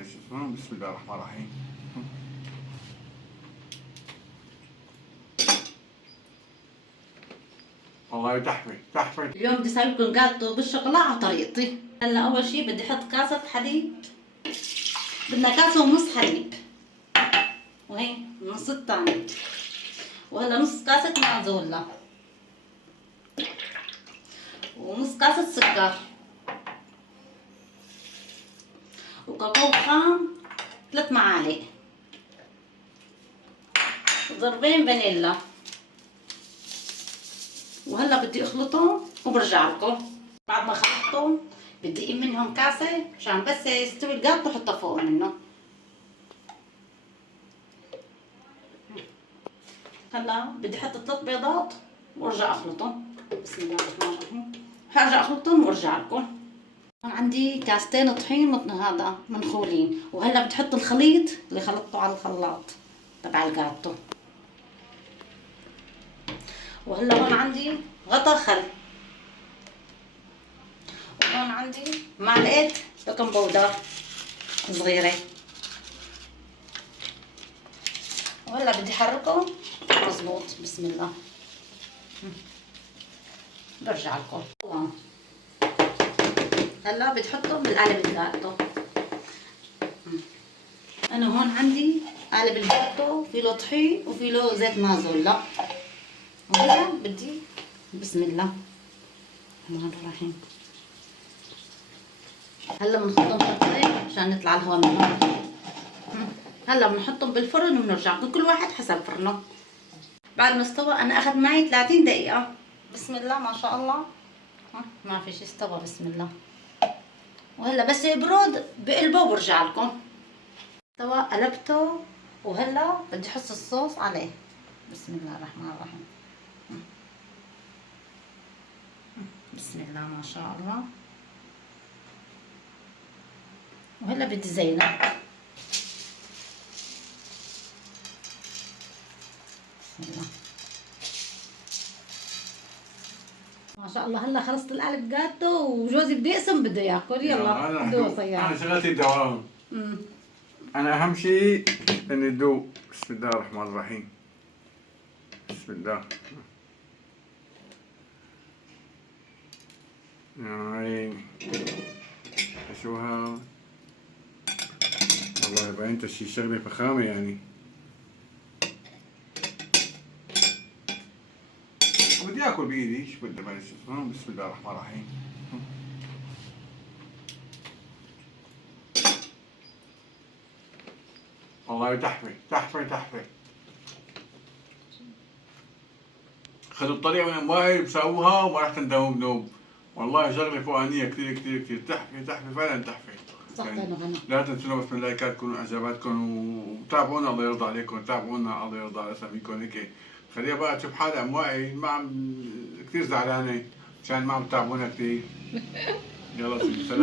معلش بسم الله الرحمن الرحيم. والله تحفة تحفة. اليوم بدي اسوي لكم جاتو بالشوكولا على طريقتي. هلا اول شي بدي احط كاسة حليب، بدنا كاسة ونص حليب، وهي النص الثاني، وهلا نص كاسة مازولا، ونص كاسة سكر، وكاكاو خام 3 معالق، وضربين فانيلا. وهلا بدي اخلطهم وبرجع لكم. بعد ما خلطتهم بدي اقيم منهم كاسة عشان بس يستوي الجاتو احطها فوق منه. هلا بدي احط 3 بيضات وارجع اخلطهم. بسم الله الرحمن الرحيم. هرجع اخلطهم وارجع لكم. هون عندي كاستين طحين هذا منخولين، وهلا بدي احط الخليط اللي خلطته على الخلاط تبع الجاتو. وهلا هون عندي غطا خل، وهون عندي معلقة بيكنج باودر صغيرة. وهلا بدي احركهم مظبوط. بسم الله. برجع لكم. هلا بدي احطهم بالقالب الجاتو. انا هون عندي قالب الجاتو في له طحين وفي له زيت مازولا. وهلا بدي بسم الله الرحمن الرحيم. هلا بنحطهم شوي عشان يطلع الهواء منهم. هلا بنحطهم بالفرن وبنرجع كل واحد حسب فرنه. بعد ما استوى انا اخذ معي 30 دقيقة. بسم الله ما شاء الله. ما في شي استوى. بسم الله. وهلا بس يبرد بقلبه وبرجع لكم. استوى قلبته، وهلا بدي احط الصوص عليه. بسم الله الرحمن الرحيم. بسم الله ما شاء الله. وهلا بدي زينه. بسم الله ما شاء الله. هلا خلصت القالب جاتو وجوزي بده يقسم بده ياكل. يلا دوق يا. انا شغلتي الدوام. انا اهم شيء اني ادوق. بسم الله الرحمن الرحيم. بسم الله. يا عيني شو ها. والله باين شي شغله فخامه يعني. بدي اكل بايدي. شو بدي بلش. بسم الله الرحمن الرحيم. والله تحفة تحفة تحفة. خذوا الطريقة من أموالي بسووها وما راح تندموا بنوب. والله شغلة فوقانية كثير كثير كثير. تحفة تحفة فعلا تحفة. يعني لا تنسونا بس من لايكاتكم واعجاباتكم، وتابعونا الله يرضى عليكم. تابعونا الله يرضى على اساميكم. هيك خليها بقى تشوف حالها اموائي ما عم كثير زعلانة عشان ما عم تتابعونا كثير. يلا سلام.